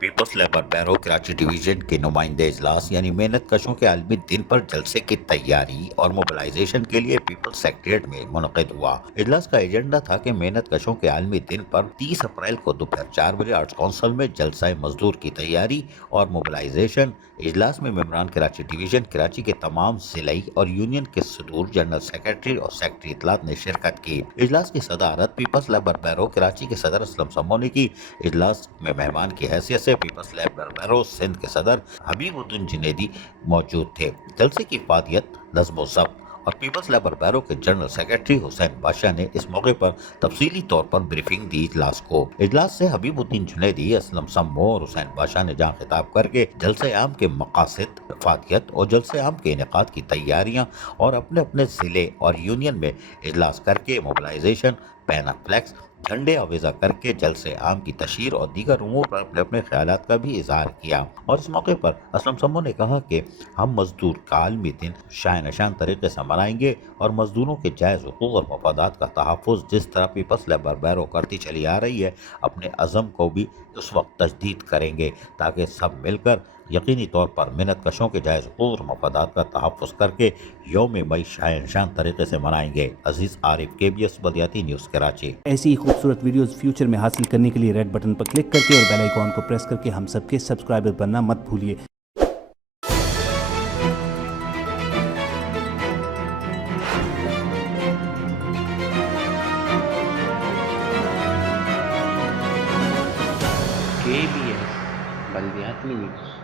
Peoples labour بیرو Karachi division کے نمائندے اجلاس یعنی محنت کشوں کے عالمی دن پر جلسے کی تیاری اور موبلائزیشن کے لیے پیپلز سیکریٹریٹ میں منعقد ہوا۔ اجلاس کا ایجنڈا تھا کہ محنت کشوں کے عالمی دن پر 30 اپریل کو دوپہر 4 بجے آرٹس کونسل میں جلسہ مزدور کی تیاری اور موبلائزیشن۔ اجلاس میں ممبران کراچی ڈویژن کراچی کے تمام ضلعی اور یونین کے صدور، جنرل سیکریٹری اور سیکریٹری اطلاعات نے شرکت کی۔ اجلاس کی صدارت پیپلز لیبر بیرو کراچی کے صدر اسلم سمو نے کی۔ اجلاس میں مہمان کی حیثیت سے پیپلز لیبر بیرو سندھ کے صدر حبیب الدین جنیدی موجود تھے۔ جلسے کی افادیت، نظم و ضبط اور پیپلز لیبر بیرو کے جنرل سیکریٹری حسین بادشاہ نے اس موقع پر تفصیلی طور پر بریفنگ دی اجلاس کو۔ اجلاس سے حبیب الدین جنیدی، اسلم سمو اور حسین بادشاہ نے جہاں خطاب کر کے جلسہ عام کے مقاصد، افادیت اور جلسہ عام کے انعقاد کی تیاریاں اور اپنے اپنے ضلع اور یونین میں اجلاس کر کے موبلائزیشن، بینر فلیکس، جھنڈے آویزہ کر کے جلسے عام کی تشہیر اور دیگر امور پر اپنے اپنے خیالات کا بھی اظہار کیا۔ اور اس موقع پر اسلم سمو نے کہا کہ ہم مزدور کا عالمی دن شائن نشان طریقے سے منائیں گے اور مزدوروں کے جائز حقوق اور مفادات کا تحفظ جس طرح پیپلز لیبر بیرو کرتی چلی آ رہی ہے، اپنے عزم کو بھی اس وقت تجدید کریں گے تاکہ سب مل کر یقینی طور پر محنت کشوں کے جائز حقوق اور مفادات کا تحفظ کر کے یوم مئی شائن نشان طریقے سے منائیں گے۔ عزیز عارف، KBS بلدیاتی نیوز کراچی۔ ایسی خوبصورت ویڈیوز فیوچر میں حاصل کرنے کے لیے ریڈ بٹن پر کلک کر کے اور بیل آئیکن کو پریس کر کے ہم سب کے سبسکرائبر بننا مت بھولیے۔ KBS بلدیاتی نیوز۔